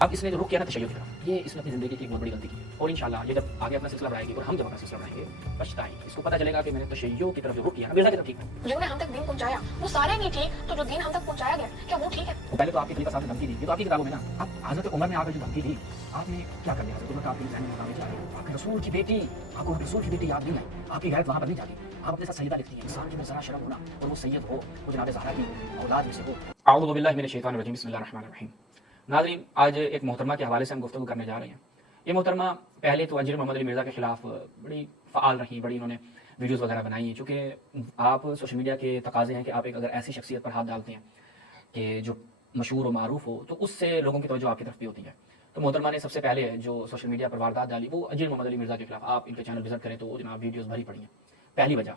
اب اس نے جو رخ کیا نا تشیع کی طرف، یہ اس نے اپنی زندگی کی ایک بہت بڑی غلطی کی اور انشاءاللہ یہ جب آگے اپنا سلسلہ بڑھائے گی اور ہم جب اپنا سلسلہ بڑھائیں گے پچھتائیں گے، اس کو پتہ چلے گا کہ میں نے تشیع کی طرف جو رخ کیا نا مرزا کی طرف ٹھیک تھا، جنہوں نے ہم تک دین پہنچایا وہ سارے نہیں ٹھیک، تو جو دین ہم تک پہنچایا گیا کیا وہ ٹھیک ہے؟ پہلے تو آپ کے خلیفہ صاحب نے دھمکی دی، یہ تو آپ کی کتابوں میں نا، اب حضرت عمر نے آ کر جو دھمکی دی آپ نے کیا کر دیا؟ حضرت عمر کا آپ کے ذہن میں مطابق جا رہے ہیں، آپ کے رسول کی بیٹی، آپ کو رسول کی بیٹی یاد نہیں آئی، آپ کی غیرت وہاں پر نہیں جاتی، آپ اپنے ساتھ سیدہ لکھتی ہیں، انسان کے اندر ذرا شرم ہونا اور وہ سید ہو، وہ جناب زہرا کی اولاد میں سے ہو۔ اعوذ باللہ من الشیطان الرجیم، بسم اللہ الرحمن الرحیم۔ ناظرین، آج ایک محترمہ کے حوالے سے ہم گفتگو کرنے جا رہے ہیں۔ یہ محترمہ پہلے تو اجیر محمد علی مرزا کے خلاف بڑی فعال رہی، بڑی انہوں نے ویڈیوز وغیرہ بنائی ہیں، چونکہ آپ سوشل میڈیا کے تقاضے ہیں کہ آپ ایک اگر ایسی شخصیت پر ہاتھ ڈالتے ہیں کہ جو مشہور و معروف ہو تو اس سے لوگوں کی توجہ آپ کی طرف بھی ہوتی ہے۔ تو محترمہ نے سب سے پہلے جو سوشل میڈیا پر واردات ڈالی وہ اجیر محمد علی مرزا کے خلاف، آپ ان کے چینل وزٹ کریں تو جناب ویڈیوز بھری پڑی ہیں۔ پہلی وجہ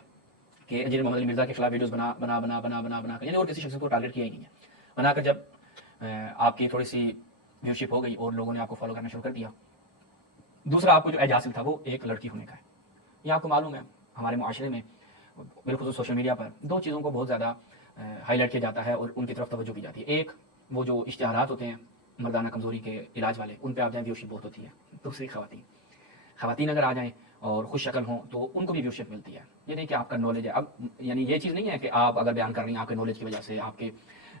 کہ اجیر محمد علی مرزا کے خلاف ویڈیوز بنا کر، یعنی اور کسی شخص کو ٹارگیٹ کیا ہی نہیں ہے، بنا کر جب آپ کی تھوڑی سی ویوشپ ہو گئی اور لوگوں نے آپ کو فالو کرنا شروع کر دیا۔ دوسرا آپ کو جو اعزاز حاصل تھا وہ ایک لڑکی ہونے کا ہے۔ یہ آپ کو معلوم ہے ہمارے معاشرے میں بالخصوص سوشل میڈیا پر دو چیزوں کو بہت زیادہ ہائی لائٹ کیا جاتا ہے اور ان کی طرف توجہ کی جاتی ہے۔ ایک وہ جو اشتہارات ہوتے ہیں مردانہ کمزوری کے علاج والے، ان پہ آپ جائیں ویوشپ بہت ہوتی ہے۔ دوسری خواتین اگر آ جائیں اور خوش شکل ہوں تو ان کو بھی ویوشپ ملتی ہے۔ یہ نہیں کہ آپ کا نالج ہے، اب یعنی یہ چیز نہیں ہے کہ آپ اگر بیان کر رہی ہیں آپ کے نالج کی وجہ سے، آپ کے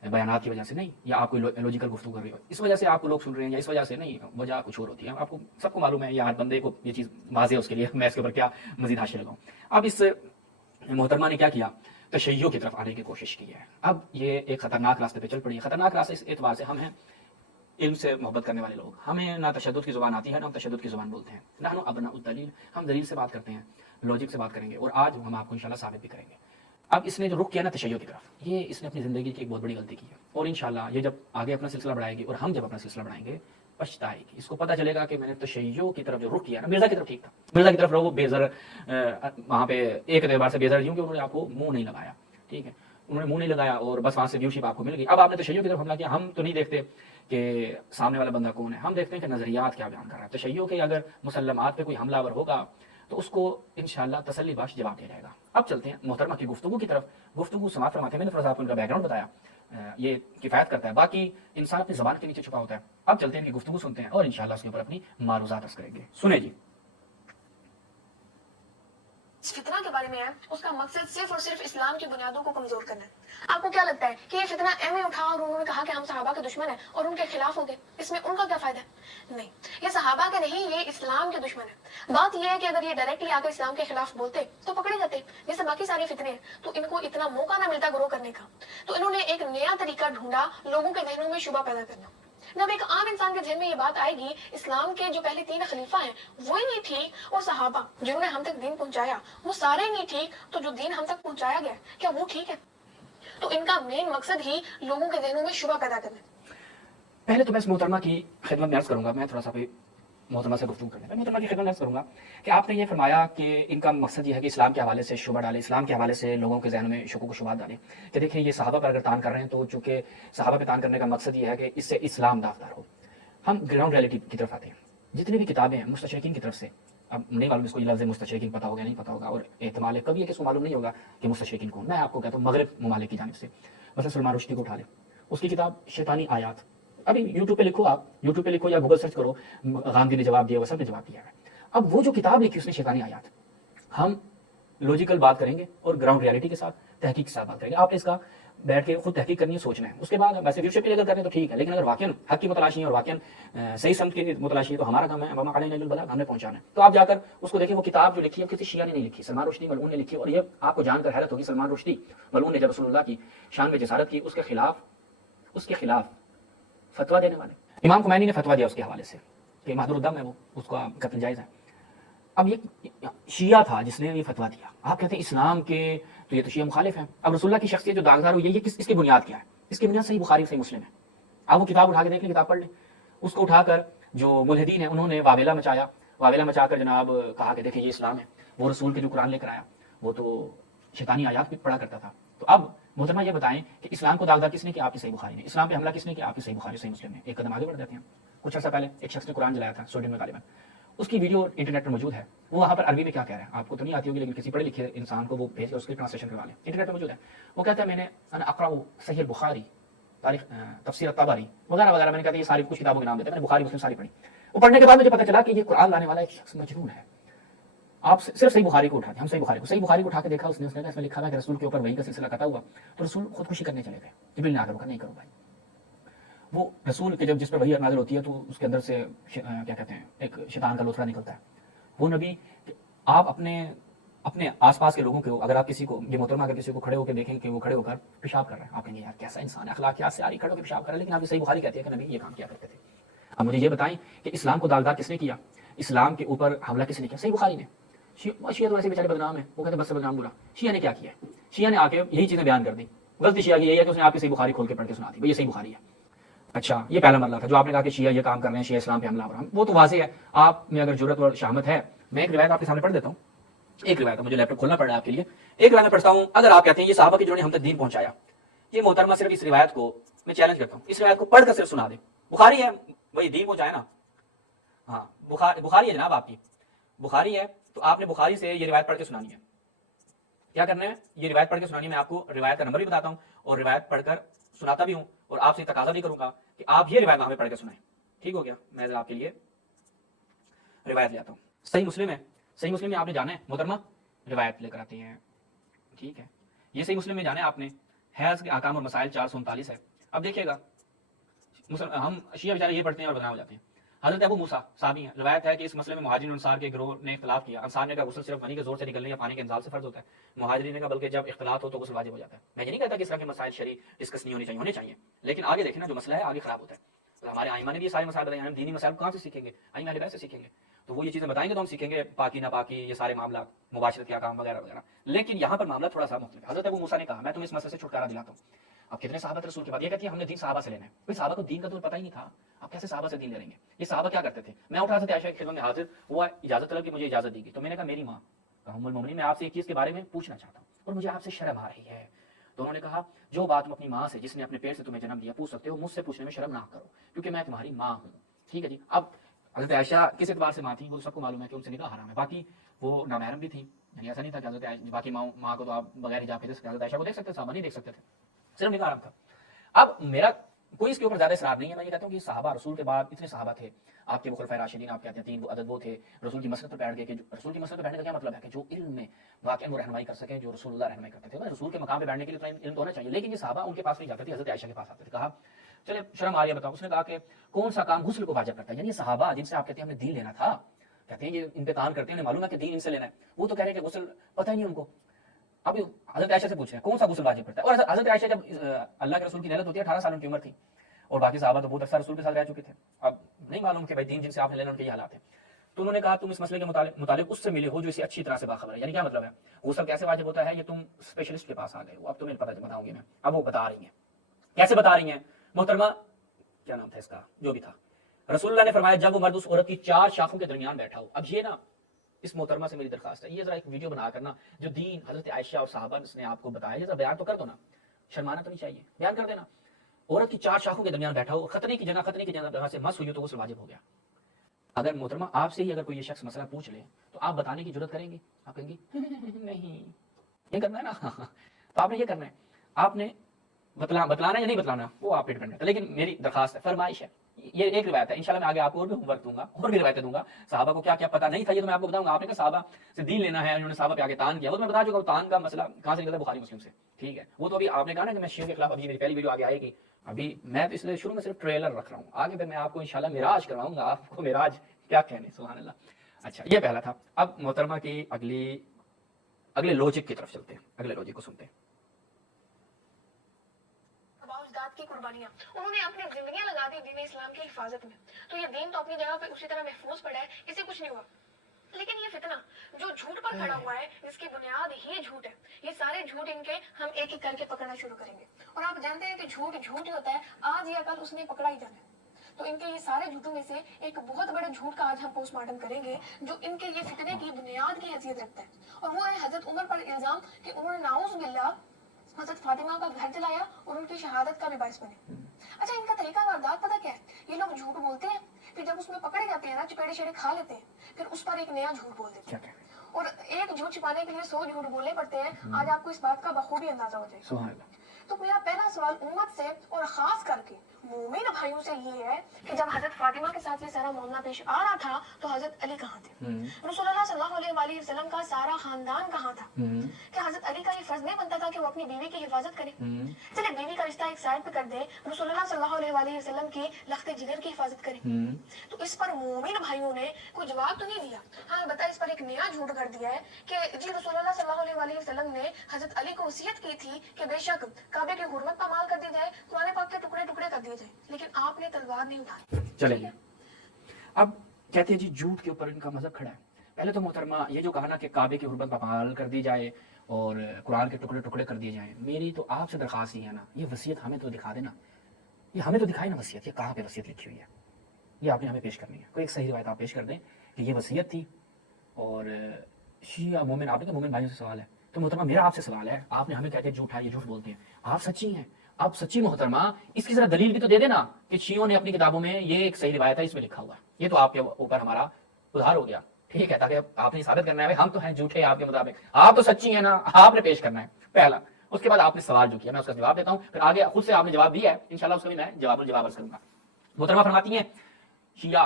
بیانات کی وجہ سے نہیں، یا آپ کوئی لوجیکل گفتگو کر رہی ہو اس وجہ سے آپ کو لوگ سن رہے ہیں، یا اس وجہ سے نہیں، وجہ کچھ اور ہوتی ہے۔ آپ کو سب کو معلوم ہے، یا ہر بندے کو یہ چیز واضح ہے اس کے لیے، میں اس کے اوپر کیا مزید حاشیہ لگاؤں۔ اب اس محترمہ نے کیا کیا؟ تشیع کی طرف آنے کی کوشش کی ہے۔ اب یہ ایک خطرناک راستے پہ چل پڑی ہے۔ خطرناک راستے اس اعتبار سے، ہم ہیں علم سے محبت کرنے والے لوگ، ہمیں نہ تشدد کی زبان آتی ہے نہ ہم تشدد کی زبان بولتے ہیں، نحن ابناء الدلیل، ہم دلیل سے بات کرتے ہیں، لوجک سے بات کریں گے، اور آج ہم آپ کو انشاءاللہ ثابت بھی کریں گے۔ اب اس نے جو رخ کیا نا تشیع کی طرف، یہ اس نے اپنی زندگی کی ایک بہت بڑی غلطی کی ہے اور انشاءاللہ یہ جب آگے اپنا سلسلہ بڑھائے گی اور ہم جب اپنا سلسلہ بڑھائیں گے پچھتائے گی، اس کو پتہ چلے گا کہ میں نے تشیع کی طرف جو رخ کیا نا، مرزا کی طرف ٹھیک تھا، مرزا کی طرف رہو، بے زر وہاں پہ ایک اعتبار سے بے زر یوں کہ انہوں نے آپ کو منہ نہیں لگایا، ٹھیک ہے، انہوں نے منہ نہیں لگایا اور بس وہاں سے ویوشپ آپ کو مل گئی۔ اب آپ نے تشیع کی طرف حملہ کیا۔ ہم تو نہیں دیکھتے کہ سامنے والا بندہ کون ہے، ہم دیکھتے ہیں کہ نظریات کیا بیان کر رہا ہے۔ تشیع کے اگر مسلمات پہ کوئی حملہ آور ہوگا تو اس کو انشاءاللہ تسلی بخش جواب دیا جائے گا۔ اب چلتے ہیں محترمہ کی گفتگو کی طرف۔ گفتگو سماعت فرماتے ہیں، میں نے فرض آپ کو ان کا بیک گراؤنڈ بتایا، یہ کفایت کرتا ہے، باقی انسان اپنی زبان کے نیچے چھپا ہوتا ہے۔ اب چلتے ہیں ان کی گفتگو سنتے ہیں اور انشاءاللہ اس کے اوپر اپنی معروضات عرض کریں گے۔ سنیں جی۔ اس فتنہ کے بارے میں ہے، اس کا مقصد صرف اور صرف اسلام کی بنیادوں کو کمزور کرنا ہے۔ آپ کو کیا لگتا ہے کہ یہ فتنہ ایم اے اٹھا اور انہوں نے کہا کہ ہم صحابہ کے دشمن ہیں اور ان کے خلاف ہو گئے، اس میں ان کا کیا فائدہ ہے؟ نہیں، یہ صحابہ کے نہیں، یہ اسلام کے دشمن ہے۔ بات یہ ہے کہ اگر یہ ڈائریکٹلی آ کر اسلام کے خلاف بولتے تو پکڑے جاتے، جیسے باقی سارے فتنے ہیں، تو ان کو اتنا موقع نہ ملتا گروہ کرنے کا۔ تو انہوں نے ایک نیا طریقہ ڈھونڈا لوگوں کے ذہنوں میں شبہ پیدا کرنا۔ جب ایک عام انسان کے ذہن میں یہ بات آئے گی اسلام کے جو پہلے 3 خلیفہ ہیں وہی نہیں ٹھیک، اور صحابہ جنہوں نے ہم تک دین پہنچایا وہ سارے نہیں ٹھیک، تو جو دین ہم تک پہنچایا گیا کیا وہ ٹھیک ہے؟ تو ان کا مین مقصد ہی لوگوں کے ذہنوں میں شبہ پیدا کرنا ہے۔ پہلے تو میں اس محترمہ کی خدمت میں عرض کروں گا، میں تھوڑا سا محترمہ سے گفتگو کرنے میں محترمہ کی خدمت میں عرض کروں گا کہ آپ نے یہ فرمایا کہ ان کا مقصد یہ ہے کہ اسلام کے حوالے سے شبہ ڈالے، اسلام کے حوالے سے لوگوں کے ذہنوں میں شکوک و شبہات ڈالے کہ دیکھیں یہ صحابہ پر اگر تان کر رہے ہیں تو چونکہ صحابہ پہ تان کرنے کا مقصد یہ ہے کہ اس سے اسلام داغدار ہو۔ ہم گراؤنڈ ریئلٹی کی طرف آتے ہیں۔ جتنی بھی کتابیں ہیں مستشرقین کی طرف سے، اب نہیں معلوم اس کو یہ لفظ مستشرقین پتہ ہوگا نہیں پتہ ہوگا، اور احتمال ہے کبھی ہے کہ اس کو معلوم نہیں ہوگا کہ مستشرقین کون۔ میں آپ کو کہتا ہوں مغرب ممالک کی جانب سے، مثلا سلمان رشدی کو اٹھا لیں، اس کی کتاب شیطانی آیات، ابھی یوٹیوب پہ لکھو، آپ یوٹیوب پہ لکھو یا گوگل سرچ کرو، غامدی نے جواب دیا، وہ سب نے جواب دیا ہے۔ اب وہ جو کتاب لکھی اس نے شیطانی آیات، ہم لوجیکل بات کریں گے اور گراؤنڈ ریالٹی کے ساتھ تحقیق کے ساتھ بات کریں گے۔ آپ نے اس کا بیٹھ کے خود تحقیق کرنی ہے، سوچنا ہے، اس کے بعد ویسے ویوشپ پہ اگر کریں تو ٹھیک ہے، لیکن اگر واقعاً حق کی متلاشی ہے اور واقعاً صحیح سمت کی متلاشی ہے تو ہمارا کام ہے، وما علینا الا البلاغ، ہم نے پہنچانا ہے۔ تو آپ جا کر اس کو دیکھیں، وہ کتاب جو لکھی ہے کسی شیعہ نے نہیں لکھی، سلمان رشدی ملعون نے لکھی، اور یہ آپ کو جان کر حیرت ہوگی، سلمان رشدی ملعون نے جب رسول اللہ کی شان میں جسارت کی، اس کے خلاف فتویٰ دینے والے امام خمینی نے فتویٰ دیا اس کے حوالے سے کہ مہدور الدم ہے، وہ اس کا قتل جائز ہے۔ اب یہ شیعہ تھا جس نے یہ فتویٰ دیا، آپ کہتے ہیں اسلام کے تو یہ تو شیعہ مخالف ہیں۔ اب رسول اللہ کی شخصیت جو داغدار ہوئی ہے، یہ اس کی بنیاد کیا ہے؟ اس کی بنیاد صحیح بخاری صحیح مسلم ہے۔ آپ وہ کتاب اٹھا کے دیکھ لیں، کتاب پڑھ لیں، اس کو اٹھا کر جو ملحدین ہیں انہوں نے واویلا مچا کر جناب کہا کہ دیکھیں یہ اسلام ہے، وہ رسول کے جو قرآن لے کر آیا وہ تو شیطانی آیات بھی پڑھا کرتا تھا۔ تو اب محترمہ یہ بتائیں کہ اسلام کو داغدار کس نے کیا؟ آپ کی صحیح بخاری نے۔ اسلام پہ حملہ کس نے کیا؟ آپ کی صحیح بخاری صحیح مسلم نے۔ ایک قدم آگے بڑھ جاتے ہیں۔ کچھ عرصہ پہلے ایک شخص نے قرآن جلایا تھا سویڈن میں غالباً، اس کی ویڈیو انٹرنیٹ پر موجود ہے، وہ وہاں پر عربی میں کیا کہہ رہا ہے آپ کو تو نہیں آتی ہوگی، لیکن کسی پڑھے لکھے انسان کو وہ بھیج کر اس کی ٹرانسلیشن کروا لیں، انٹرنیٹ پر موجود ہے۔ وہ کہتا ہے میں نے انا اقرأ صحیح البخاری तारीख तफसीर तबरी वगैरह वगैरह, मैंने कहा ये सारी कुछ किताबों के नाम देते हैं, मैंने बुखारी मुस्लिम सारी पढ़ी। वो पढ़ने के बाद मुझे पता चला कि ये कुरान लाने वाला एक शख्स मजनून है। आप सिर्फ सही बुखारी को उठाते, हम सही बुखारी को उठा के देखा, उसने कहा इसमें लिखा था कि रसूल के ऊपर वही का सिलसिला कटा हुआ, तो रसूल खुदकुशी करने चले गए। जिब्रील ने आकर कहा नहीं करो भाई। वो रसूल के जब जिस पर वही नाज़िल होती है तो उसके अंदर से क्या कहते हैं एक शैतान का लोथड़ा निकलता है। वो नबी, आप अपने आसपास के लोगों को, अगर आप किसी को, ये मोहतरमा अगर किसी को खड़े होकर देखें कि वो खड़े होकर पेशाब कर रहे हैं, आप कहेंगे यार कैसा इंसान है, अखलाकियात से आ रही, खड़े होकर पेशाब कर रहे हैं। लेकिन आपकी सही बुखारी कहती है कि नबी ये काम किया करते थे। अब मुझे ये बताएं कि इस्लाम को दागदार किसने किया, इस्लाम के ऊपर हमला किसने किया? सही बुखारी ने। शिया तो ऐसे बेचारे बदनाम है, वो कहते बस से बदनाम बुरा। शिया ने क्या किया? शिया ने आके यही चीजें बयान कर दी। गलती शिया की यही है कि उसने आपकी सही बुखारी खोल के पढ़ के सुना दी, भाई ये सही बुखारी है। अच्छा, ये पहला मरला था जो आपने कहा कि शिया ये काम कर रहे हैं, शिया इस्लाम पे हमला हो रहा है। वो तो वाज़ेह है, आप में अगर जरूरत और शामत है, मैं एक रिवायत आपके सामने पढ़ देता हूँ। एक रिवायत है, मुझे लैपटॉप खोलना पड़ रहा है आपके लिए। एक रिवायत में पढ़ता हूँ। अगर आप कहते हैं ये सहाबा की जिन्होंने हम तक दीन पहुंचाया, ये मोहतरमा सिर्फ इस रिवायत को मैं चैलेंज करता हूँ, इस रिवायत को पढ़कर सिर्फ सुना दे। बुखारी है, वही दीन पहुंचाया ना। हाँ, बुखारी है जनाब, आपकी बुखारी है, तो आपने बुखारी से ये रिवायत पढ़ के सुनानी है। क्या करना है? ये रिवायत पढ़ के सुनानी है। मैं आपको रिवायत का नंबर भी बताता हूँ और रिवायत पढ़कर सुनाता भी हूँ, और आपसे तकाजा भी करूंगा कि आप ये रिवायत हमें पढ़ के सुनाएं। ठीक हो गया? मैं जरा आपके लिए रिवायत ले आता हूँ। सही मुस्लिम है, सही मुस्लिम में आपने जाना है मोहतरमा, रिवायत लेकर आती हैं। ठीक है, ये सही मुस्लिम में जाना है आपने। हैज़ के अहकाम और मसाइल 439 है। अब देखिएगा, हम शिया बेचारे ये पढ़ते हैं और बदनाम हो जाते हैं। हजरत अबू मूसा साहबी हैं, रिवायत है कि इस मसले में मुहाजिरीन और अंसार के गिरोह ने इख्तिलाफ किया। अंसार ने कहा गुस्ल सिर्फ मनी के जोर से निकलने या पानी के इंजाल से फर्ज होता है। मुहाजिरीन ने कहा बल्कि जब इख्तिलाफ हो तो गुस्ल वाजिब हो जाता है। मैं ये नहीं कहता कि इस तरह के मसाइल शरी डिस्कस नहीं होने चाहिए, लेकिन आगे देखें ना, जो मसला है आगे खराब होता है। तो हमारे आइमा ने भी ये सारे मसाइल बताए, हम दीनी मसाइल कहाँ से सीखेंगे? आइमा अहले बैत से सीखेंगे। तो वो ये चीजें बताएंगे तो हम सीखेंगे, पाकी ना पाकी, ये सारे मामला, मुबाशरत के अहकाम वगैरह वगैरह। लेकिन यहाँ पर मामला थोड़ा सा मुख्तलिफ है। हजरत अबू मूसा ने कहा मैं तुम्हें इस मसले से छुटकारा दिलाता हूँ। अब कितने सहाबा रसूल के बाद ये कहती है हमने दीन सहाबा से लेना है। कोई सहाबा को दीन का तो पता ही नहीं था, आप कैसे सहाबा से दीन ले लेंगे? ये सहाबा क्या करते थे? मैं उठा हज़रत आयशा की खिदमत में हाजिर हुआ, इजाजत तलब की, मुझे इजाजत दी गई। तो मैंने कहा मेरी माँ उम्मुल मोमिनीन, मैं आपसे एक चीज के बारे में पूछना चाहता हूँ और मुझे आपसे शर्म आ रही है। तो उन्होंने कहा जो बात तुम अपनी माँ से, जिसने अपने पेट से तुम्हें जन्म दिया, पूछ सकते हो, मुझसे पूछने में शर्म ना करो, क्योंकि मैं तुम्हारी माँ हूँ। ठीक है जी। अब हज़रत आयशा किस एतबार से माँ थी, वो सबको मालूम है कि उनसे निकाह हराम है। बाकी वो नामहरम भी थी, यानी ऐसा नहीं था कि हज़रत बाकी माँ को तो आप बगैर हिजाब के देख सकते, हज़रत आयशा को देख सकते, साहबा नहीं देख सकते थे, सिर्फ निकाह हराम था। अब मेरा कोई इसके ऊपर ज्यादा इसरार नहीं है। मैं ये कहता हूँ कि सहाबा, रसूल के बाद इतने सहाबा थे, आपके वो खुलफाए राशिदीन, आप कहते हैं तीन अदद वो थे, रसूल की मसलत पर बैठ गए। कि रसूल की मसलत पर बैठने का क्या मतलब है? कि जो इल्म में वाकई वो रहनुमाई कर सके, जो रसूलुल्लाह रहनुमाई करते थे। रसूल के मकाम पे बैठने के लिए इतना इल्म होना चाहिए। लेकिन ये सहाबा उनके पास नहीं जाते थे, हज़रत आयशा के पास आते थे। कहा चले शर्म आ रही है बताओ। उसने कहा कि कौन सा काम गुस्ल को वाजिब करता है? यानी सहाबा जिनसे आप कहते हैं हमने दीन लेना था, कहते हैं ये इन पे तान करते हैं, मालूम है कि दीन इनसे लेना है, वो तो कह रहे हैं कि गुस्ल पता ही नहीं उनको। अब हज़रत आयशा से पूछ रहे हैं कौन सा गुस्ल वाजिब करता है। और हज़रत आयशा जब अल्लाह के रसूल की नहलत होती है 18 साल उनकी उम्र थी, और बाकी साहबा तो बहुत अरसा रसूल के साथ रह चुके थे। अब नहीं मालूम कि भाई दीन जिनसे आपने लेना उनके ये हालात है। तो उन्होंने कहा तुम इस मसले के मुतालिक उससे मिले हो जो इसे अच्छी तरह से बाखबर है। यानी क्या मतलब है? गुस्ल कैसे वाजिब होता है, ये तुम स्पेशलिस्ट के पास आ गए हो, अब तुम्हें पता बताऊंगी मैं। अब वो बता रही हैं, कैसे बता रही हैं मोहतरमा, क्या नाम था इसका, जो भी था, रसूलुल्लाह ने फरमाया जब वो मर्द उस औरत की 4 शाखों के दरमियान बैठा हो। अब ये ना, इस मोहतरमा से मेरी दरखास्त है, ये जरा एक वीडियो बना करना, जो दीन हजरत आयशा और साहबा ने आपको बताया, जरा बयान तो कर दो ना, शर्माना तो नहीं चाहिए, बयान कर देना। औरत की 4 शाखों के दरमियान बैठा हो, खतने की जगह से मस हुई हो तो गुस्ल वाजिब हो गया। अगर मोहतरमा आपसे ही अगर कोई ये शख्स मसला पूछ ले तो आप बताने की जरूरत करेंगे? आप कहेंगी नहीं, ये करना है ना तो आपने ये करना है, आपने बतलाना या नहीं बतलाना वो आप पे डिपेंड करता है। लेकिन मेरी दरखास्त है, फरमाइश है, ये एक रिवायत है, इंशाल्लाह मैं आगे आपको और भी होमवर्क दूंगा, और भी रिवायतें दूंगा। साहबा को क्या क्या पता नहीं था ये तो मैं आपको बताऊंगा। आपने कहा साहबा से दीन लेना है, उन्होंने साहबा पे आगे तान किया, वो तो मैं बता चुका हूं। तान का मसला कहां से निकलता है? बुखारी मुस्लिम से। ठीक है, वो तो अभी आपने कहा ना कि मैं शियों के खिलाफ, अभी मेरी पहली वीडियो आगे आएगी, अभी मैं तो इसलिए शुरू में सिर्फ ट्रेलर रख रहा हूँ, आगे फिर मैं आपको इंशाल्लाह मिराज करवाऊंगा। आपको मिराज क्या कहने, सुभान अल्लाह। अच्छा, ये पहला था। अब मोहतरमा की अगले लॉजिक की तरफ चलते हैं, अगले लॉजिक को सुनते हैं। की कुर्बानियां उन्होंने अपनी जिंदगियां लगा दी दीन इस्लाम की हिफाजत में। तो ये दीन तो अपनी जगह पे उसी तरह महफूज पड़ा है, इससे कुछ नहीं हुआ। लेकिन ये फितना जो झूठ पर खड़ा हुआ है, जिसकी बुनियाद ही झूठ है, ये सारे झूठ इनके हम एक एक करके पकड़ना शुरू करेंगे। और आप जानते हैं कि झूठ झूठ ही होता है, आज या कल उसने पकड़ा ही जाना है। तो इनके ये सारे झूठों में से एक बहुत बड़े झूठ का आज हम पोस्टमार्टम करेंगे, जो इनके ये फितने की बुनियाद की हैसियत रखता है। और वो है हजरत उमर पर इल्जाम कि उन्होंने नाउज़ बिल्लाह हजरत फातिमा का घर जलाया और उनकी शहादत का भी बाइस बने। अच्छा, इनका तरीका वारदात पता क्या है? ये लोग झूठ बोलते हैं, फिर जब उसमें पकड़े जाते हैं ना, चपेड़े शेड़े खा लेते हैं, फिर उस पर एक नया झूठ बोल देते हैं। और एक झूठ छिपाने के लिए 100 झूठ बोलने पड़ते हैं। आज आपको इस बात का बखूबी अंदाजा हो जाएगा। तो मेरा पहला सवाल उम्मत से और खास करके मोमिन भाइयों से ये है कि जब हजरत फातिमा के साथ ये सारा मामला पेश आ रहा था तो हजरत अली कहाँ थे, रसूलुल्लाह सल्लल्लाहु अलैहि वसल्लम का सारा खानदान कहाँ था? कि हजरत अली का ये फर्ज नहीं बनता था कि वो अपनी बीवी की हिफाजत करे? चले बीवी का रिश्ता एक साइड पे कर दे, रसूलुल्लाह सल्लल्लाहु अलैहि वसल्लम की लख्त जिगर की हिफाजत करे। तो इस पर मोमिन भाइयों ने कोई जवाब तो नहीं दिया। हाँ बता, इस पर एक नया झूठ कर दिया है कि जी रसूलुल्लाह सल्लल्लाहु अलैहि वसल्लम ने हजरत अली को वसीयत की थी कि बेशक काबे की हुर्मत पामाल कर दी जाए, कुरान पाक के टुकड़े टुकड़े कर दिए जाए, लेकिन आपने तलवार नहीं उठाई। चलेंगे अब कहते हैं जी झूठ के ऊपर इनका मजहब खड़ा है। पहले तो मोहतरमा ये जो कहा ना कि काबे की हुर्मत पामाल कर दी जाए और कुरान के टुकड़े टुकड़े कर दिए जाएं, मेरी तो आपसे दरखास्त ही है ना, ये वसीयत हमें तो दिखा देना, ये हमें तो दिखाए ना वसीयत, ये कहाँ पे वसीयत लिखी हुई है, ये आपने हमें पेश करनी है। कोई एक सही रिवायत आप पेश कर दें कि ये वसीयत थी। और शिया मोमिन, आपने तो मोमिन भाइयों से सवाल है, तो मोहतरमा मेरा आपसे सवाल है, आपने हमें कहते हैं झूठा, ये झूठ बोलते हैं, आप सच्ची हैं, आप सच्ची मोहतरमा इसकी जरा दलील भी तो दे देना कि शियों ने अपनी किताबों में ये एक सही रिवायत है, इसमें लिखा हुआ है, ये तो आपके ऊपर हमारा उधार हो गया, ठीक है, ताकि आपने साबित करना है हम तो हैं झूठे आपके मुताबिक, आप तो सच्ची है ना, आपने पेश करना है पहला। उसके बाद आपने सवाल जो किया मैं उसका जवाब देता हूँ, फिर आगे खुद से आपने जवाब दिया है, इंशाल्लाह उसका भी मैं जवाब अर्ज करूंगा। मोहतरमा फरमाती हैं शिया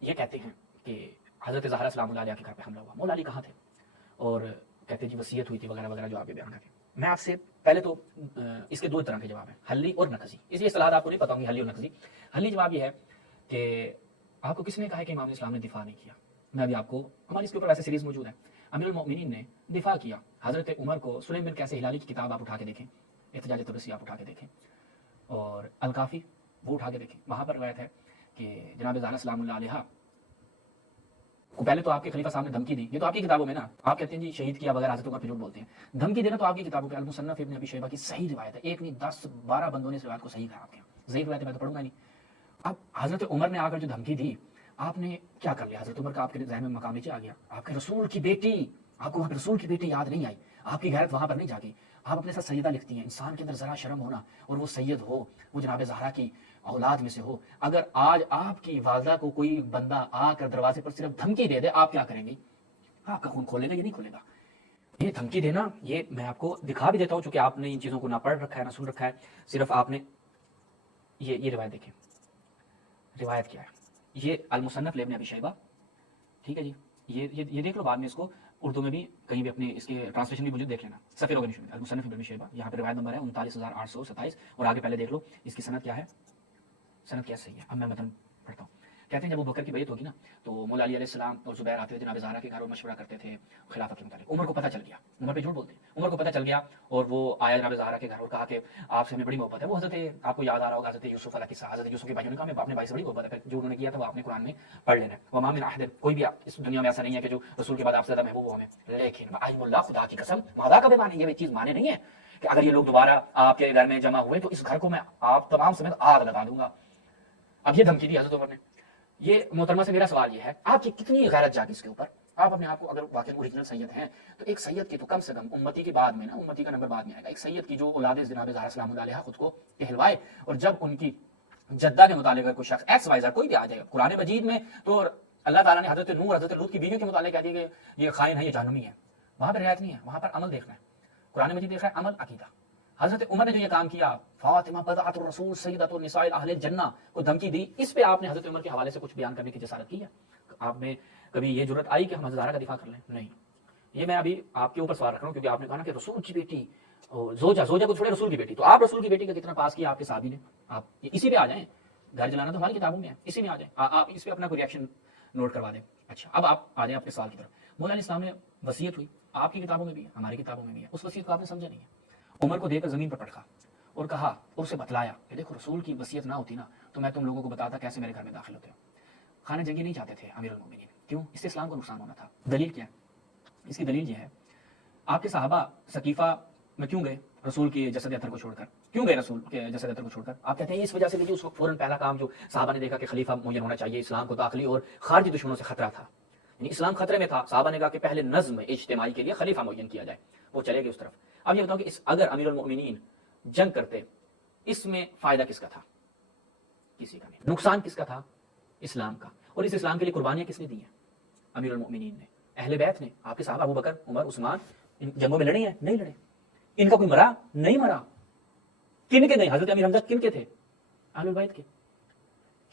ये कहते हैं कि हजरत ज़हरा सलामुल्लाह अलैहा के घर पे हमला हुआ, मौला अली कहाँ थे, और कहते जी वसीयत हुई थी वगैरह वगैरह जो आपके बयान करके। मैं आपसे पहले तो इसके दो तरह के जवाब हैं, हल्ली और नकजी। इसलिए सलाह आपको नहीं पता होंगी हल्ली और नकजी। हल्ली जवाब ये है कि आपको किसने कहा है कि इमाम इस्लाम ने दिफा नहीं किया? मैं अभी आपको, हमारी इसके ऊपर वैसे सीरीज मौजूद है, अमीरुल मोमिनीन ने दिफा किया। हजरत उमर को सुलैम बिन कैसे हिलाली की किताब आप उठा के देखें, इत्तिजाज तबरसी आप उठा के देखें, और अल काफ़ी वो उठा के देखें, वहाँ पर रवायत है कि जनाब ज़हरा सलामुल्लाह अलैहा को पहले तो आपके खलीफा साहब ने धमकी दी, ये तो आपकी किताबों में ना, आप कहते हैं जी शहीद किया वगैरह, हजरत उमर पे झूठ बोलते हैं, धमकी देना तो आपकी किताबों के अल-मुसन्नफ इब्न अबी शैबा की सही रिवायत है, एक नहीं 10-12 बंदों ने इस रिवायत को सही कहा आपके, ज़ईफ़ रिवायत मैं तो पढ़ूंगा नहीं। अब हजरत उमर ने आकर जो धमकी दी, आपने क्या कर लिया? हजरत उमर का आपके ज़हन में मकाम नीचे आ गया, आपके रसूल की बेटी, आपको वहाँ पे रसूल की बेटी याद नहीं आई, आपकी गैरत वहाँ पर नहीं जागी, आप अपने साथ सैयदा लिखती हैं। इंसान के अंदर ज़रा शर्म होना, और वो सैयद हो, वो जनाब ज़हरा की औलाद में से हो, अगर आज आपकी वालदा को कोई बंदा आकर दरवाजे पर सिर्फ धमकी दे दे, आप क्या करेंगी? आपका खून खोलेगा या नहीं खोलेगा? ये धमकी देना, ये मैं आपको दिखा भी देता हूँ, चूंकि आपने इन चीज़ों को ना पढ़ रखा है ना सुन रखा है, सिर्फ आपने ये रिवायत देखें, रिवायत क्या है, ये अल-मुसन्नफ इब्न अबी शैबा, ठीक है जी, ये देख लो, बाद में इसको उर्दू में भी कहीं भी अपने इसके ट्रांसलेशन भी मुझे देख लेना, सफ़ीर ऑर्गेनाइजेशन अल-मुसन्नफ इब्न अबी शैबा, यहाँ पे रिवायत नंबर है 39,827, और आगे पहले देख लो इसकी सनद क्या है, सनद क्या सही है। अब मैं मतन पढ़ता हूँ। कहते हैं जब अबू बकर की बैत होगी ना, तो मौला अली अलैहिस्सलाम और जुबैर आते थे, जनाब ज़हरा के घर और मशवरा करते थे खिलाफत के मुतालिक। उमर को पता चल गया, उमर पे झूठ बोलते, उमर को पता चल गया, और वो आया जनाब ज़हरा के घर और कहा कि आपसे हमें बड़ी मोहब्बत है। वो हज़रत, आपको याद आ रहा होगा हज़रत यूसुफ वाला किस्सा, हज़रत यूसुफ के भाइयों ने कहा मैं अपने भाई से बड़ी मोहब्बत है, जो उन्होंने किया था वो आपने कुरान में पढ़ लेना है। वमा मिन अहदिन, कोई भी इस दुनिया में ऐसा नहीं है कि जो रसूल के बाद आपसे ज़्यादा महबूब हो हमें, लेकिन अय्युल्लाह, खुदा की कसम, मादा का बेमान है, ये चीज़ माने नहीं है कि अगर ये लोग दोबारा आपके घर में जमा हुए तो इस घर को मैं आप तमाम समेत आग लगा दूंगा। अब ये धमकी दी हज़रत उमर ने। ये मोहतरमा से मेरा सवाल ये है, आपकी कितनी गैरत जागी इसके ऊपर? आप अपने आप को अगर वाकई ओरिजिनल सैयद हैं, तो एक सैयद की तो कम से कम उम्मती के बाद में ना, उम्मती का नंबर बाद में आएगा, एक सैयद की जो औलाद जनाब ज़हरा सलामुल्लाह अलैहा खुद को कहलवाए, और जब उनकी जद्दा के मुतालिक अगर कोई शख्स एक्स वाई ज़ेड कोई भी आ जाए, कुरान मजीद में तो अल्लाह ताला ने हज़रत नूह हज़रत लूत की बीवियों के मुतालिक कह दिया कि ये खाइन है, ये जहन्नमी है, वहाँ पर रियायत नहीं है, वहाँ पर अमल देखना है, कुरान मजीद देख रहा है अमल अकीदा। हज़रत उमर ने जो ये काम किया, फातिमा बज़अतुर रसूल सय्यदतुन निसाइल अहले जन्नह को धमकी दी, इस पे आपने हज़रत उमर के हवाले से कुछ बयान करने की जसारत की है? आप में कभी ये जुर्रत आई कि हम हज़रत ज़हरा का दिफा कर लें? नहीं। ये मैं अभी आपके ऊपर सवाल रख रहा हूँ, क्योंकि आपने कहा ना कि रसूल की बेटी, जोजा को छोड़े रसूल की बेटी, तो आप रसूल की बेटी का कितना पास किया आपके साहबी ने? आप इसी पे आ जाएं, घर जलाना तो हमारी किताबों में है, इसी में आ जाएं, आप इस पे अपना कोई रिएक्शन नोट करवा दें। अच्छा, अब आप आ जाएं अपने सवाल की तरफ। मौला इस्लाम ने वसीयत हुई, आपकी किताबों में भी है, हमारी किताबों में भी है, उस वसीयत को आपने समझा नहीं है। उमर को देकर जमीन पर पटका और कहा, और उसे बतलाया कि देखो रसूल की वसीयत ना होती ना, तो मैं तुम लोगों को बताता कैसे मेरे घर में दाखिल होते हो। खाने जंगी नहीं चाहते थे अमीरुल मोमिनीन, क्यों? इससे इस्लाम को नुकसान होना था। दलील क्या है इसकी? दलील ये है, आपके सहाबा सकीफा में क्यों गए रसूल के जसद अतर को छोड़कर? क्यों गए रसूल के जसद अतर को छोड़कर? आप कहते हैं इस वजह से कि उस वक्त फौरन पहला काम जो सहाबा ने देखा कि खलीफा मुय्यन होना चाहिए, इस्लाम को दाखिली और खारजी दुश्मनों से खतरा था, यानी इस्लाम खतरे में था। सहाबा ने कहा कि पहले नज़्म इज्तिमाई के लिए खलीफा मुय्यन किया जाए, वो चले गए उस तरफ। अब ये बताओ कि अगर अमीरुल मोमिनीन जंग करते, इसमें फायदा किसका था? किसी का नहीं। नुकसान किसका था? इस्लाम का। और इस इस्लाम के लिए कुर्बानियां किसने दी हैं? अमीरुल मोमिनीन ने, अहले बैत ने। आपके साहब अबू बकर, उमर, उस्मान इन जंगों में लड़े हैं? नहीं लड़े। इनका कोई मरा? नहीं मरा। किन के नहीं, हजरत अमीर हमजा किन के थे? अहलुल बैत के।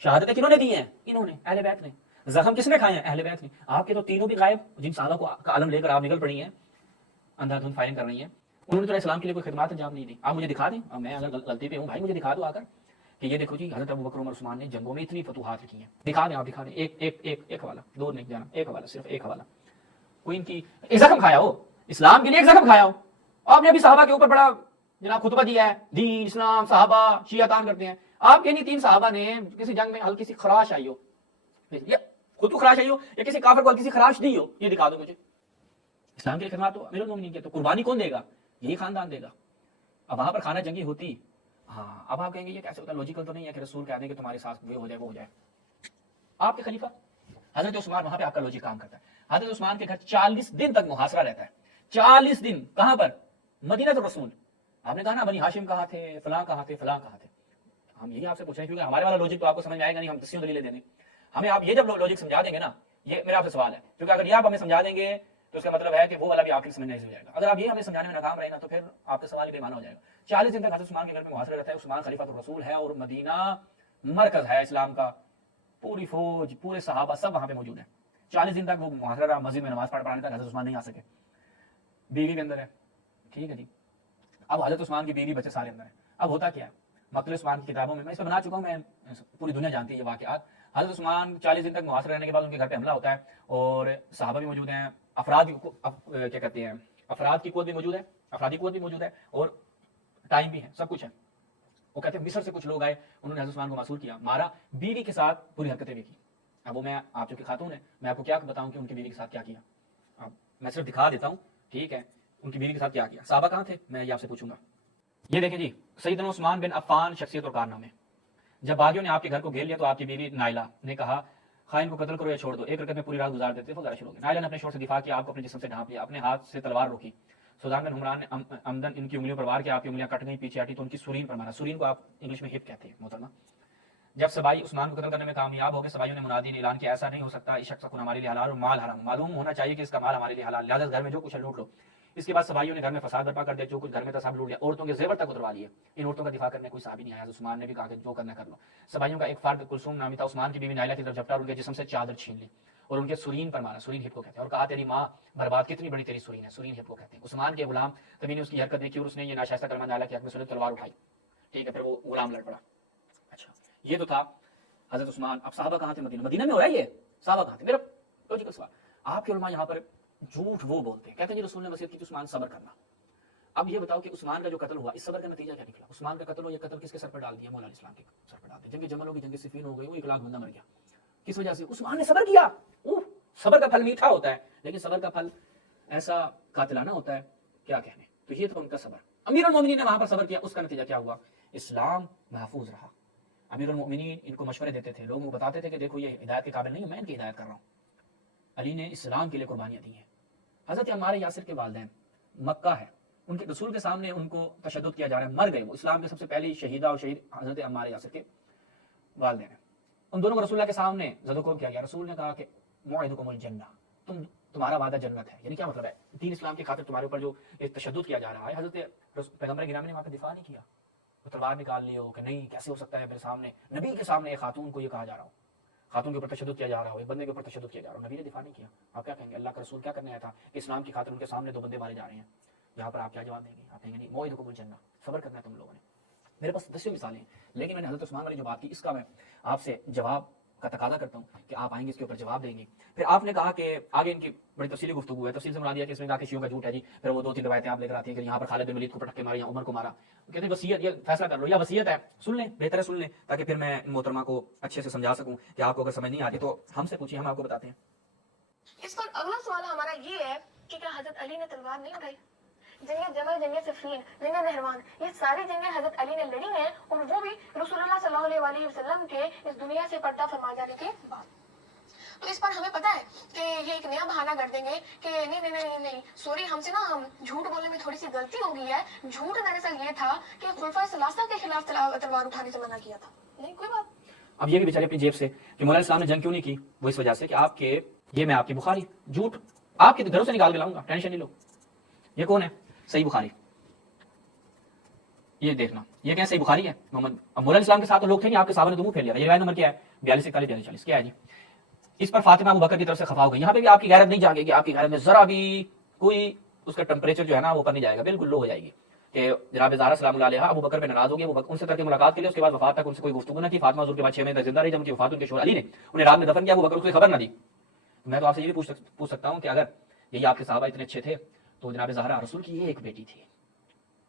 शहादतें किन्होंने दी हैं? इन्होंने, अहले बैत ने। जख्म किसने खाए हैं? अहले बैत ने। आपके तो तीनों भी गायब, जिन सालों का आलम लेकर आप निकल पड़ी हैं, अंधाधुंध फायरिंग कर रही हैं, उन्होंने तो इस्लाम के लिए कोई खिदमत अंजाम नहीं दी। आप मुझे दिखा दें, मैं अगर गलती पे हूँ भाई मुझे दिखा दो आकर कि ये देखो जी हजरत अबू बकर उमर उस्मान ने जंगों में इतनी फतूहात की हैं। दिखा दें, आप दिखा दें, एक हवाला, दो नहीं जाना, एक हवाला, सिर्फ एक हवाला। कोई इनकी एक जख्म खाया हो, इस्लाम के लिए एक जख्म खाया हो। आपने अभी सहाबा के ऊपर बड़ा जनाब खुतबा दिया है, दीन इस्लाम सहाबा शिया तान करते हैं। आपके नहीं 3 सहाबा ने किसी जंग में हल्की सी खराश आई हो, या खुद को खराश आई हो या किसी काफिर को हल्की सी खराश दी हो, ये दिखा दो मुझे। इस्लाम के लिए खिदमत तो अमीरुल मोमिनीन की, तो कुर्बानी कौन देगा? यही खानदान देगा। अब वहां पर खाना जंगी होती, हाँ अब आप कहेंगे ये कैसे होता है, लॉजिकल तो नहीं है कि रसूल कह दें कि तुम्हारे साथ ये हो जाए वो हो जाए। आपके खलीफा हजरत उस्मान, वहां पे आपका लॉजिक काम करता है। हजरत उस्मान के घर 40 दिन तक मुहासरा रहता है। 40 दिन कहां पर? मदीना तो रसूल। आपने कहा ना बनी हाशिम कहां थे, फलां कहां थे, फलां कहां थे। हम यही आपसे पूछ रहे हैं क्योंकि हमारे वाला लॉजिक तो आपको समझ में आएगा नहीं, हम दसियों दलीलें देंगे। हमें आप ये जब लॉजिक समझा देंगे ना, ये मेरा आपसे सवाल है, क्योंकि अगर ये आप हमें समझा देंगे तो इसका मतलब है कि वो वाला भी आपके समझ नहीं जाएगा। अगर आप ये हमें समझाने में नाकाम रहे ना तो फिर आपका सवाल ही बेमाना हो जाएगा। 40 दिन तक हजरत उस्मान के घर में मुहासरा रहता है। उस्मान खलीफा तो रसूल है और मदीना मरकज है इस्लाम का, पूरी फौज पूरे सहाबा सब वहां पे मौजूद है। 40 दिन तक वो मुहासरा रहा, मस्जिद में नमाज पढ़ाने तक हजरत उस्मान नहीं आ सके। बीवी के अंदर है, ठीक है जी। अब हजरत उस्मान की बीवी बच्चे सारे अंदर है। अब होता क्या है, मकतल उस्मान की किताबों में मैं इस पर बना चुका हूँ, मैं पूरी दुनिया जानती है ये वाकयात। हजरत उस्मान 40 दिन तक मुहासरा रहने के बाद उनके घर पे हमला होता है और सहाबा भी मौजूद हैं, क्या कहते हैं, अफराद की कुव्वत भी मौजूद है, अफरादी कुव्वत भी मौजूद है और टाइम भी है, सब कुछ है। वो कहते हैं मिस्र से कुछ लोग आए, उन्होंने हजरत उस्मान को मासूर किया, मारा, बीवी के साथ पूरी हरकतें भी की। अब वो मैं आप चूंकि खातून है, मैं आपको क्या बताऊं कि उनकी बीवी के साथ क्या किया। अब मैं सिर्फ दिखा देता हूँ, ठीक है, उनकी बीवी के साथ क्या किया। सहाबा कहाँ थे मैं ये आपसे पूछूंगा। ये देखें जी, सैयदना उस्मान बिन अफ़्फ़ान शख्सियत और कारनामे। जब बागियों ने आपके घर को घेर लिया तो आपकी बीवी नाइला ने कहा खाइन को कत्ल करो या छोड़ दो, एक रकत में पूरी रात गुजार देते वो शुरू हो गए। नाइला ने अपने शोर से दिफा किया, आपको अपने जिस्म से ढांप लिया, अपने हाथ से तलवार रोकी। सुजान बिन हुमरान ने अमदन इनकी उंगलियों पर वार किया, आपकी उंगलियां कट गई, पीछे हटी तो उनकी सुरीन पर मारा। सुरीन को आप इंग्लिश में हिप कहते हैं मोहतरमा। जब सबाई उस्मान को कत्ल करने में कामयाब हो गए, सबाइयों ने मुनादी ने ऐलान किया ऐसा नहीं हो सकता, इस शख्स को हमारे लिए हलाल और माल हराम, मालूम होना चाहिए कि इसका माल हमारे लिए हलाल, लिहाजा घर में जो कुछ है लूट लो। इसके बाद सबाइयों ने घर में फसाद बर्पा कर दिया, जो कुछ घर में था सब लूट लिया, औरतों के जेवर तक उतरवा लिए। इन औरतों का दिफा करने कोई साहबी नहीं आया। उस्मान ने भी कहा कि जो करना कर लो। सबाइयों का एक फर्द कुलसूम नामी था, उस्मान की बीवी नाइला की तरफ झपटा और उनके जिस्म से चादर छीन ली और उनके सुरीन पर मारा, सुरीन हिप को कहते हैं, और कहा तेरी माँ बर्बाद, कितनी बड़ी तेरी सुरीन है, सुरीन हिप को कहते हैं। उस्मान के गुलाम कभी ने उसकी हरकत देखी और उसने ये नाशाइस्ता कलमा नाइला के हक में सुनी, तलवार उठाई, ठीक है, फिर वो गुलाम लड़ पड़ा। अच्छा, ये तो था हजरत उस्मान। अब साहबा कहाँ थे? मदीना, मदीना में हो रहा है ये, साहबा कहाँ थे? मेरा लॉजिकल सवाल। आपके उलमा यहाँ पर झूठ वो बोलते हैं, कहते हैं जी रसूल ने वसीयत की थी उस्मान सब्र करना। अब ये बताओ कि उस्मान का जो कत्ल हुआ, इस सब्र का नतीजा क्या निकला? उस्मान का कत्ल हो, ये कत्ल किसके सर पर डाल दिया? मौला इस्लाम के सर पर डाल दिया। जंग जमल होगी, जंग सिफीन हो गई, वो 1 लाख बंदा मर गया। किस वजह से? उस्मान ने सब्र किया। सब्र का फल मीठा होता है, लेकिन सब्र का फल ऐसा कातिलाना होता है, क्या कहने। तो ये तो उनका सब्र। अमीरुल मोमिनीन ने वहां पर सब्र किया, उसका नतीजा क्या हुआ? इस्लाम महफूज रहा। अमीरुल मोमिनीन इनको मशवरे देते थे, लोगों को बताते थे कि देखो ये हिदायत के काबिल नहीं है, मैं इनकी हिदायत कर रहा हूँ। अली ने इस्लाम के लिए कुर्बानियां दी हैं। हजरत अम्मार यासिर के वालिदैन मक्का है, उनके रसूल के सामने उनको तशद्दुद किया जा रहा है, मर गए वो। इस्लाम के सबसे पहली शहीदा और शहीद हजरत अम्मार यासिर के वालिदैन हैं। उन दोनों को रसूलुल्लाह के सामने ज़दुकोर किया गया। रसूल ने कहा कि मौइदुकुमुल जन्नह, तुम्हारा वादा जन्नत है। यानी क्या मतलब है? दीन इस्लाम की खातिर तुम्हारे ऊपर जो तशद्दुद किया जा रहा है। हजरत पैगंबर गिरामी ने वहां पर दिफा नहीं किया, वो तलवार निकाल ली हो कि नहीं कैसे हो सकता है मेरे सामने, नबी के सामने एक खातून को ये कहा जा रहा हो, खातून के ऊपर तशद्दुद किया जा रहा हो, एक बंदे के ऊपर तशद्दुद किया जा रहा हो, नबी ने दिफा नहीं किया। आप क्या कहेंगे? अल्लाह का रसूल क्या करने आया था कि इस्लाम की खातिर उनके सामने 2 बंदे मारे जा रहे हैं, यहाँ पर आप क्या जवाब देंगे? आप कहेंगे नहीं, मौइदुकुमुल जन्नह, सब्र करना है तुम लोगों ने। मेरे पास 10 मिसालें हैं, लेकिन मैंने हजरत उस्मान वाली जो बात की इसका मैं आपसे जवाब का तकाजा करता हूँ कि आप आएंगे इसके ऊपर जवाब देंगे। फिर आपने कहा कि आगे इनकी बड़ी तफसीली गुफ्तगू है, तफसील से बना दिया कि इसमें कहा कि शियों का झूठ है जी। फिर वो 2-3 रवायतें आप लेकर आती हैं कि यहाँ पर खालिद बिन वलीद को पटक के मारा या उमर को मारा। कहते हैं वसीयत, ये फैसला कर लो, या वसीयत है, सुन लें, बेहतर है सुन लें, ताकि फिर मैं मोहतरमा को अच्छे से समझा सकूँ कि आपको अगर समझ नहीं आती तो हमसे पूछिए, हम आपको बताते हैं। इस पर अगला सवाल हमारा ये है कि क्या हजरत अली ने तलवार नहीं उठाई? जंगे जमल, जंगे सिफीन, जंगे नहरवान, ये सारी जंगे हजरत अली ने लड़ी हैं, और वो भी रसूलुल्लाह सल्लल्लाहु अलैहि वसल्लम के इस दुनिया से पर्दा फरमा जाने के बाद। तो इस पर हमें पता है कि ये एक नया बहाना कर देंगे कि नहीं नहीं नहीं नहीं सॉरी, हमसे ना झूठ बोलने में थोड़ी सी गलती हो गई है। झूठ दरअसल ये था कि खुलफा सलासा के खिलाफ तलवार उठाने से मना किया था। नहीं कोई बात। अब ये भी बेचारे अपनी जेब से कि मौला इस्लाम ने जंग क्यों नहीं की, वो इस वजह से कि आपके, ये मैं आपकी बुखारी झूठ आपके घरों से निकाल के लाऊंगा, टेंशन नहीं लो। ये कौन है? सही बुखारी, ये देखना, ये क्या सही बुखारी है मोहम्मद। अब मौला इस्लाम के साथ तो लोग थे नहीं, आपके साहबा ने तो मुंह फेर लिया। ये रिवायत नंबर क्या है? 42 41 42 40 क्या है जी? इस पर फातिमा अबू बकर की तरफ से खफा हो गई। यहाँ पे भी आपकी गैरत नहीं जागेगी, आपकी गैरत में जरा भी कोई उसका टेम्परेचर जो है ना वो ऊपर नहीं जाएगा, बिल्कुल लो हो जाएगी कि जनाब ज़हरा सलामुल्लाह अलैहा अबू बकर पे नाराज हो गए। उनसे करके मुलाकात के लिए उसके बाद वफात तक उनसे कोई गुफ्तगू न की। फातिमा हुजूर के बाद 6 महीने तक जिंदा रही। जब उनकी वफात उनके शोहर अली ने उन्हें रात में दफन किया, अबू बकर उसकी खबर न दी। तो मैं तो आपसे ये भी पूछ सकता हूँ कि अगर यही आपके साहबा इतने अच्छे थे तो जनाब ज़हरा रसूल की ये एक बेटी थी,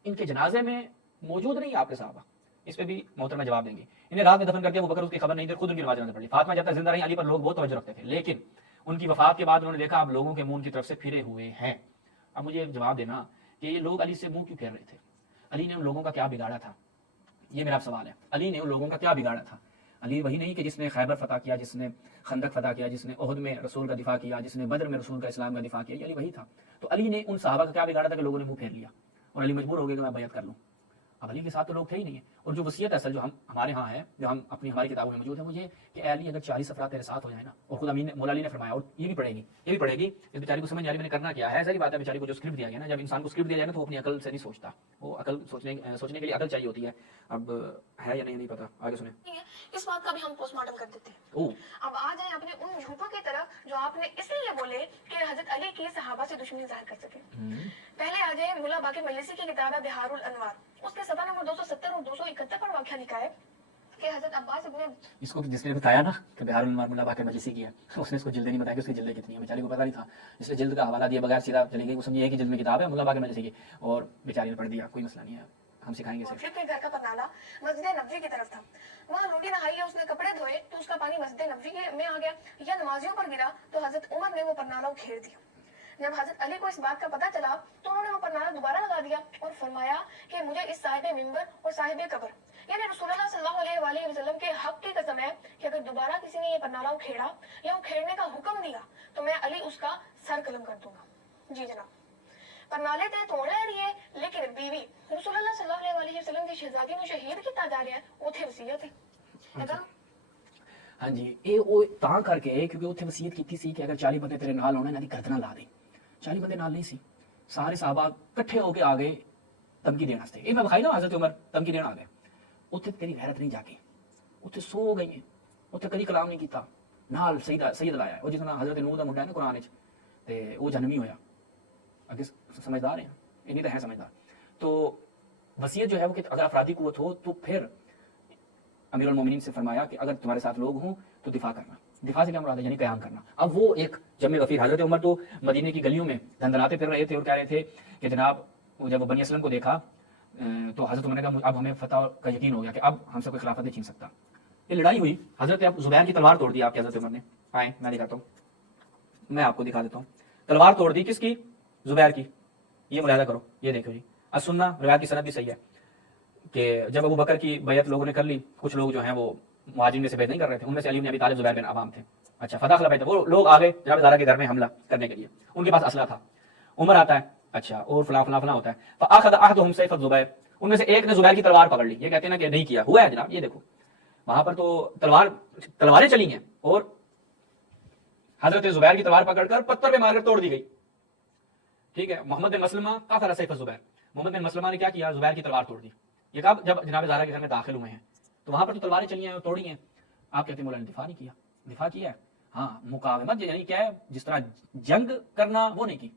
इनके जनाजे में मौजूद नहीं आपके साहबा, इस पे भी मोहतरमा जवाब देंगे। इन्हें रात में दफन कर दिया, अबू बकर उसकी खबर नहीं दी, खुद उनकी नमाज नजर पड़ी। फातिमा जब तक जिंदा रही अली पर लोग बहुत तवज्जो रखते थे, लेकिन उनकी वफात के बाद उन्होंने देखा अब लोगों के मुंह उनकी तरफ से फिरे हुए हैं। अब मुझे जवाब देना कि ये लोग अली से मुंह क्यों फेर रहे थे? अली ने उन लोगों का क्या बिगाड़ा था? ये मेरा सवाल है। अली ने उन लोगों का क्या बिगाड़ा था? अली वही नहीं कि जिसने खैबर फतह किया, जिसने खंदक फतह किया, जिसने ओहद में रसूल का दिफा किया, जिसने बदर में रसूल का इस्लाम का दिफा किया, अली वही था। तो अली ने उन सहाबा का क्या बिगाड़ा था कि लोगों ने मुंह फेर लिया और अली मजबूर हो गए कि मैं बैत कर लूँ। अब अली के साथ तो लोग थे ही नहीं है। और जो वसीयत असल जो हमारे यहाँ है, जो हम अपनी हमारी किताबों में मौजूद है, वो ये कि अली अगर 40 अफराद तेरे साथ हो जाए ना, और खुद अमीन मौला अली ने फरमाया, और ये भी पड़ेगी, इस बेचारी को समझ नहीं आ रही मैंने करना क्या है। सारी बात है, बेचारी को जो स्क्रिप्ट दिया गया ना, जब इंसान को स्क्रिप्ट दिया जाए ना तो वो अपनी अकल से नहीं सोचता, वो अकल सोचने के लिए अकल चाहिए होती है। अब है या नहीं पता, आगे सुने। इस बात का भी हम पोस्टमार्टम कर देते हैं। अब आ जाए अपने उन झूठों की तरफ जो आपने इसलिए बोले कि हजरत अली की सहाबा से दुश्मनी जाहिर कर सके। पहले आ जाए मुल्ला बाकी मजलिसी की किताब है बिहारुल अनवार, उसके सफा नंबर 270 और 271 पर वाक़या लिखा है कि हजरत अब्बास इब्ने, इसको जिसने बताया ना कि बिहारुल अनवार मुल्ला बाकी मजलिसी की है, उसने इसको जिल्द नहीं बताया कि उसकी जिल्द कितनी है। बेचारी को पता नहीं था, इसलिए जिल्द का हवाला दिया बगैर सीधा चली गई। वो समझिए कि जिल्द में किताब है मुल्ला बाकी मजलिसी की, और बेचारी ने पढ़ दिया, कोई मसला नहीं है, हम सिखाएंगे इसे। फिर के घर का परनाला मस्जिद नबवी की तरफ था, वहाँ रोटी नहाई है, उसने कपड़े धोए तो उसका पानी मस्जिद नबवी में आ गया या नमाजियों पर गिरा तो हजरत उमर ने वो परनाला उखेड़ दिया। जब हजरत अली को इस बात का पता चला तो उन्होंने वो परनाला दोबारा लगा दिया और फरमाया कि मुझे इस साहिब मिंबर और साहिब कब्र यानी रसूलुल्लाह सल्लल्लाहु अलैहि वसल्लम के हक की कसम है कि अगर दोबारा किसी ने ये परनाला उखेड़ा या उखेड़ने का हुक्म दिया तो मैं अली उसका सर कलम कर दूंगा। जी जनाब, परनाले ते तोड़े रही है, लेकिन बीवी रसूलुल्लाह सल्लल्लाहु अलैहि वसल्लम की शहजादी ਨੂੰ शहीद ਕੀਤਾ ਜਾ ਰਿਹਾ ਉਥੇ ਵਸੀਅਤ ਹੈ। हाँ जी, ये वो तां करके क्योंकि उत्थे वसीयत की सी कि अगर 40 बंदे तेरे नाल होने ना दी गर्दना ला दे। 40 बंदे नाल नहीं सी, सारे साहबा इकट्ठे होके आ गए धमकी देने वास्ते। ये मैं बखाई ना हजरत उमर धमकी देने आ गए, उत्थे तेरी गैरत नहीं जाके उत्थे सो गई है, उत्थे कभी कलाम नहीं किया नाल सईद लाया। और जिस हजरत नूह का मुंडा है ना कुरान च, ते वो जन्मी होया, अगे समझदार है, इन्हीं तो है समझदार। तो वसीयत जो है वो कि अगर अफरादी कुव्वत हो तो फिर अमीरुल मोमिनीन से फरमाया कि अगर तुम्हारे साथ लोग हों तो दिफा करना। दिफा से क्या मुराद है? यानी कयाम करना। अब वो एक जमे गफीर हजरत उमर तो मदीने की गलियों में धंधनाते फिर रहे थे और कह रहे थे कि जनाब जब वो बनी असलम को देखा तो हजरत उमर ने कहा अब हमें फतह का यकीन हो गया कि अब हमसे कोई खिलाफत नहीं छीन सकता। ये लड़ाई हुई, हजरत जुबैर की तलवार तोड़ दी आपके हजरत उमर ने। आए मैं दिखाता हूँ, मैं आपको दिखा देता हूँ। तलवार तोड़ दी किसकी? जुबैर की। ये मुलाहिजा करो, ये देखो जी, असुन्ना रिवायत की सनद भी सही है कि जब अबू बकर की बैयत लोगों ने कर ली, कुछ लोग जो हैं वो मुहाजिरीन में से बैत नहीं कर रहे थे, उनमें से अली इब्न अबी तालिब जुबैर बिन अवाम थे। अच्छा, फतह खिला बैठे, वो लोग आ गए जनाब ज़हरा के घर में हमला करने के लिए, उनके पास असला था। उमर आता है, अच्छा और फला फला फला होता है, फ़अख़ज़ अहदुहुम सैफ़ ज़ुबैर, उनमें से एक ने जुबैर की तलवार पकड़ ली। ये कहते हैं ना कि नहीं किया, हुआ है जनाब, ये देखो वहां पर तो तलवारें चली हैं और हजरत जुबैर की तलवार पकड़कर पत्थर पे मारकर तोड़ दी गई। ठीक है, मोहम्मद बिन मसलमा क़तल सैफ़ ज़ुबैर, मोहम्मद बिन मसलमा ने क्या किया? जुबैर की तलवार तोड़ दी। ये कब? जब जनाब ज़हरा के घर में दाखिल हुए हैं, तो वहां पर तो तलवारें चली हैं और तोड़ी हैं। आप कहते हैं मौला ने दिफा नहीं किया। दिफा किया है, हाँ, मुकावमत यानी क्या है, जिस तरह जंग करना वो नहीं की।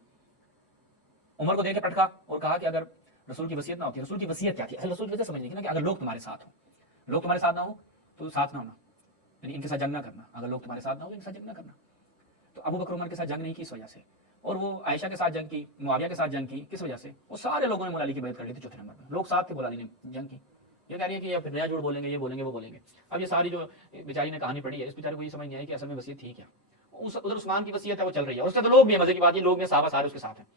उमर को देख के पटका और कहा कि अगर रसूल की वसीयत ना होती, रसूल की वसीयत क्या थी? असल रसूल की वजह समझने की ना कि अगर लोग तुम्हारे साथ हो, लोग तुम्हारे साथ ना हो तो साथ ना होना, यानी इनके साथ जंग ना करना। अगर लोग तुम्हारे साथ ना हो इनके साथ जंग ना करना। तो अबू बकर उमर के साथ जंग नहीं की इस वजह से, और वो आयशा के साथ जंग की, मुआविया के साथ जंग की, किस वजह से? वो सारे लोगों ने मौला अली की बैत कर ली थी चौथे नंबर में, लोग साथ थे, मौला अली ने जंग की। ये कह रही है कि अब नया जोड़ बोलेंगे, ये बोलेंगे, वो बोलेंगे। अब ये सारी जो बेचारी ने कहानी पढ़ी है, इस बेचारे को ये समझ नहीं आई कि असल में वसीयत थी क्या। उधर उस्मान की वसीयत है वो चल रही है, और उसके तो लोग भी मजे की बात, ये लोग में साहबा सारे उसके साथ हैं।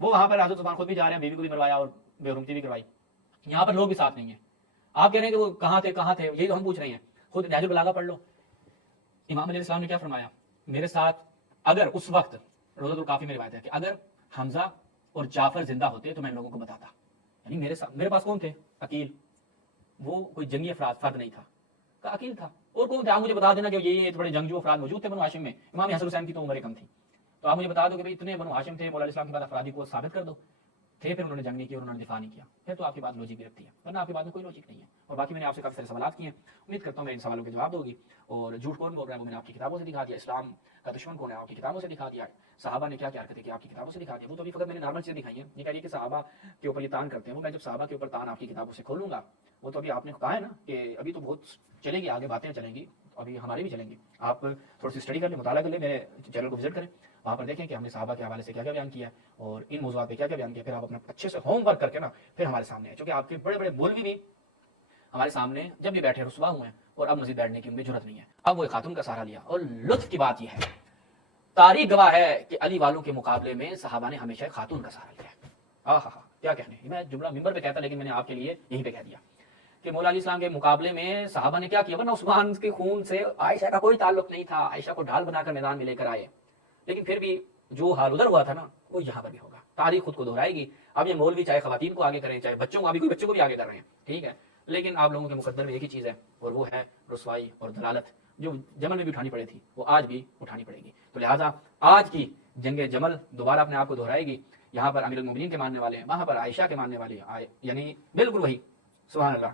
वो वहां पर हजरत उस्मान खुद भी जा रहे हैं, बीवी को भी मरवाया और बेरुमती भी करवाई। यहाँ पर लोग भी साथ नहीं है। आप कह रहे हैं कि वो कहाँ थे, यही तो हम पूछ रहे हैं। खुद नहजुल बलागा पढ़ लो, इमाम अलैहि सलाम ने क्या फरमाया, मेरे साथ अगर उस वक्त रोज़तुल काफ़ी में रिवायत है कि अगर हमजा और जाफर जिंदा होते तो मैं इन लोगों को बताता। यानी मेरे पास कौन थे? अकील, वो कोई जंगी फर्द नहीं था, का अकील था। और कौन थे? आप मुझे बता देना कि ये बड़े जंगजू अफराद मौजूद थे बनु हाशिम में। इमाम हसन हुसैन की तो उम्र कम थी, तो आप मुझे बता दो कि भाई इतने बनु हाशिम थे, मौला इस्लाम के बाद अफरादी को साबित कर दो। تھے پھر انہوں نے جنگ نہیں کی اور انہوں نے دفاع نہیں کیا, پھر تو آپ کی بات لوجک بھی رکھتی ہے, ورنہ آپ کی بات میں کوئی لوجک نہیں ہے. اور باقی میں نے آپ سے کافی سارے سوالات کیے ہیں, امید کرتا ہوں میں ان سوالوں کے جواب دوگی. اور جھوٹ کون بول رہا ہے وہ میں نے آپ کی کتابوں سے دکھا دیا, اسلام کا دشمن کون ہے آپ کی کتابوں سے دکھا دیا, صحابہ نے کیا کیا کرتے تھے آپ کی کتابوں سے دکھا دیا. وہ تو ابھی فقط میں نے نارمل چیزیں دکھائی ہیں, یہ کہہ رہی ہے کہ صحابہ کے اوپر یہ تان کرتے ہیں, وہ میں جب صحابہ کے اوپر تان آپ کی کتابوں سے کھولوں گا, وہ تو ابھی آپ نے کہا ہے نا کہ ابھی تو بہت چلے گی, آگے باتیں چلیں گی, ابھی ہماری بھی چلیں گی. آپ تھوڑی سی اسٹڈی کر لیں, مطالعہ کر لیں, میرے چینل کو وزٹ کریں, وہاں پر دیکھیں کہ ہم نے صحابہ کے حوالے سے کیا کیا بیان کیا ہے اور ان موضوعات پہ کیا کیا بیان کیا. پھر آپ اپنا اچھے سے ہوم ورک کر کے نا پھر ہمارے سامنے ہے, چونکہ آپ کے بڑے بڑے مولوی بھی ہمارے سامنے جب بھی بیٹھے رسوا ہوئے ہیں اور اب مزید بیٹھنے کی ان میں جرت نہیں ہے. اب وہ ایک خاتون کا سہارا لیا, اور لطف کی بات یہ ہے, تاریخ گواہ ہے کہ علی والوں کے مقابلے میں صحابہ نے ہمیشہ ایک خاتون کا سہارا لیا ہے. ہاں کیا کہنے, میں جملہ ممبر پہ کہتا لیکن میں نے آپ کے لیے یہیں پہ کہہ دیا کہ مولا علی السلام کے مقابلے میں صحابہ نے کیا کیا, ورنہ عثمان کے خون سے عائشہ کا کوئی تعلق نہیں تھا, عائشہ کو ڈھال بنا کر میدان میں لے کر آئے, لیکن پھر بھی جو حال ادھر ہوا تھا نا وہ یہاں پر بھی ہوگا. تاریخ خود کو دہرائے گی. اب یہ مولوی چاہے خواتین کو آگے کریں چاہے بچوں کو, ابھی کوئی بچوں کو بھی آگے کر رہے ہیں, ٹھیک ہے, لیکن آپ لوگوں کے مقدر میں ایک ہی چیز ہے اور وہ ہے رسوائی اور دلالت, جو جمل میں بھی اٹھانی پڑی تھی وہ آج بھی اٹھانی پڑے گی. تو لہٰذا آج کی جنگ جمل دوبارہ اپنے آپ کو دہرائے گی. یہاں پر امیر المومنین کے ماننے والے ہیں, وہاں پر عائشہ کے ماننے والے, یعنی بالکل وہی, سبحان اللہ,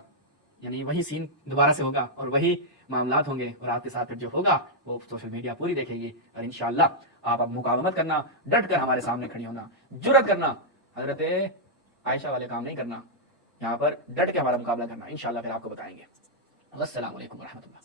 یعنی وہی سین دوبارہ سے ہوگا اور وہی معاملات ہوں گے, اور آپ کے ساتھ پھر جو ہوگا وہ سوشل میڈیا پوری دیکھے گی. اور انشاءاللہ آپ اب مقاومت کرنا, ڈٹ کر ہمارے سامنے کھڑی ہونا, جرأت کرنا, حضرت عائشہ والے کام نہیں کرنا, یہاں پر ڈٹ کے ہمارا مقابلہ کرنا, انشاءاللہ پھر آپ کو بتائیں گے. السلام علیکم ورحمۃ اللہ.